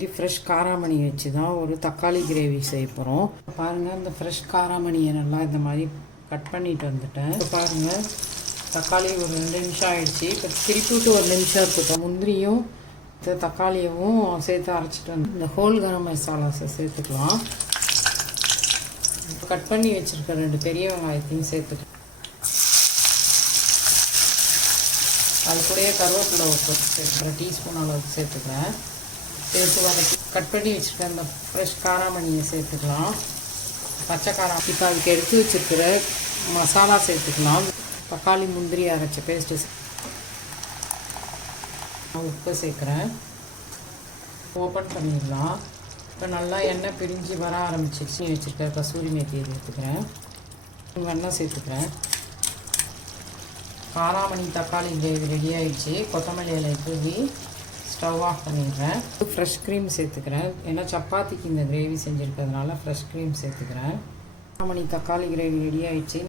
மாதிரி ஃப்ரெஷ் காராமணி வச்சு தான் ஒரு தக்காளி கிரேவி செய்ய போகிறோம். பாருங்கள், இந்த ஃப்ரெஷ் காராமணியை நல்லா இந்த மாதிரி கட் பண்ணிட்டு வந்துட்டேன். இப்போ பாருங்கள், தக்காளி ஒரு 2 நிமிஷம் ஆகிடுச்சு. இப்போ திருப்பி விட்டு 1 நிமிஷம் இருக்கட்டும். முந்திரியும் தக்காளியவும் சேர்த்து அரைச்சிட்டு வந்து இந்த ஹோல் கரம் மசாலாஸை சேர்த்துக்கலாம். கட் பண்ணி வச்சுருக்க 2 பெரிய வெங்காயத்தையும் சேர்த்துக்கலாம். அது கூடயே கருவேப்பிலை சேர்த்துக்கிறேன், டீஸ்பூன் அளவுக்கு சேர்த்துக்கிறேன். சேர்த்து வதக்கி கட் பண்ணி வச்சுருக்கேன் இந்த ஃப்ரெஷ் காராமணியை சேர்த்துக்கலாம். பச்சை காரம் இப்போ அதுக்கு எடுத்து வச்சுருக்கிற மசாலா சேர்த்துக்கலாம். தக்காளி முந்திரி அரைச்ச பேஸ்ட்டு உப்பு சேர்க்குறேன். ஓப்பன் பண்ணிடலாம். இப்போ நல்லா எண்ணெய் பிரிஞ்சு வர ஆரம்பிச்சிருச்சு. வச்சுருக்க கசூரி மேத்தியை சேர்த்துக்கிறேன். வெண்ணெய் சேர்த்துக்கிறேன். காராமணி தக்காளி கிரேவி ரெடி ஆகிடுச்சு. கொத்தமல்லி இலை தூவி ஸ்டவ் ஆஃப் பண்ணிடுறேன். ஃப்ரெஷ் க்ரீம் சேர்த்துக்கிறேன். ஏன்னா சப்பாத்திக்கு இந்த கிரேவி செஞ்சுருக்கிறதுனால ஃப்ரெஷ் க்ரீம் சேர்த்துக்கிறேன். காராமணி தக்காளி கிரேவி ரெடி ஆகிடுச்சு.